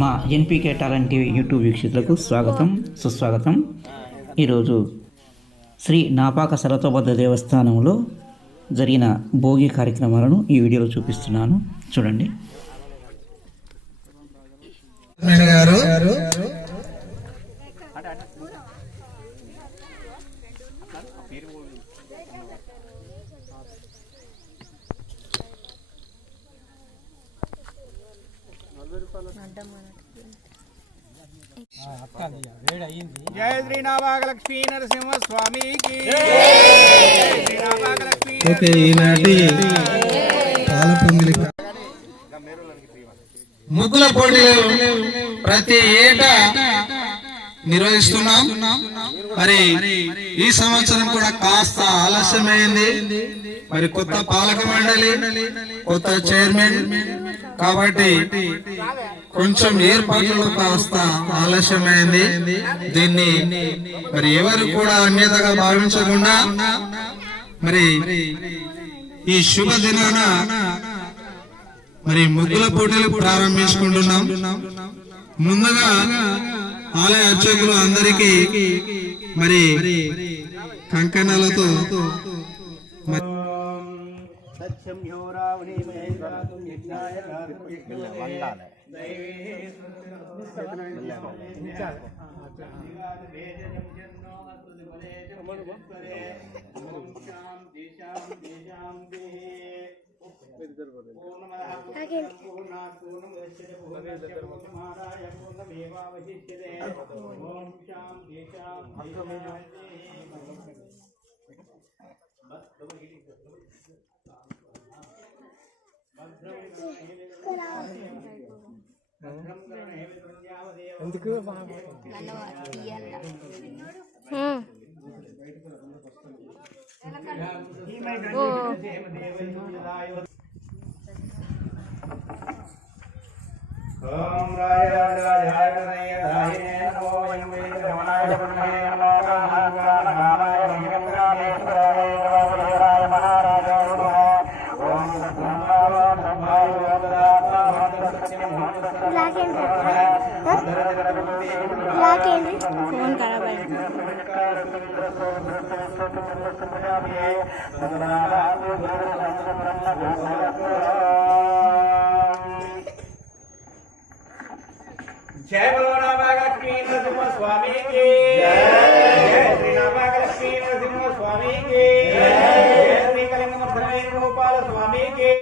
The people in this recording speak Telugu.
మా ఎన్పికే టాలెంట్ టీవీ యూట్యూబ్ వీక్షకులకు స్వాగతం సుస్వాగతం. ఈరోజు శ్రీ నాపాక సరతోబద్ధ దేవస్థానంలో జరిగిన భోగి కార్యక్రమాలను ఈ వీడియోలో చూపిస్తున్నాను, చూడండి. జయ శ్రీ నాభాగలక్ష్మీ నరసింహ స్వామికి. ముగ్గుల పోటీలు ప్రతి ఏటా నిర్వహిస్తున్నాం. మరి ఈ సంవత్సరం కూడా కాస్త ఆలస్యమైంది. మరి కొత్త పాలక మండలి, కొత్త చైర్మన్ కాబట్టి కొంచెం ఏర్పాట్లు కాస్త ఆలస్యమైంది. దీన్ని మరి ఎవరు కూడా అన్యతగా భావించకుండా మరి ఈ శుభ దినాన మరి ముగ్గుల పోటీలు ప్రారంభించుకుంటున్నాం. ముందుగా ఆలయ అర్చకులు అందరికీ మరి కంకణాలతో ఎందుకు ఓం రాయ రాజాయ రాయ నమో వయం వేదమనాయ బ్రహ్మే నమో గానాయ రంగంగానేశ్వరాయ నమోరాయ మహారాజాయ నమః. ఓం బ్రహ్మావ బ్రహ్మాయ వేదాత్మ సత్యం फोन करा भाई। जय बोलो नाभागलक्ष्मी नरसिंह स्वामी की।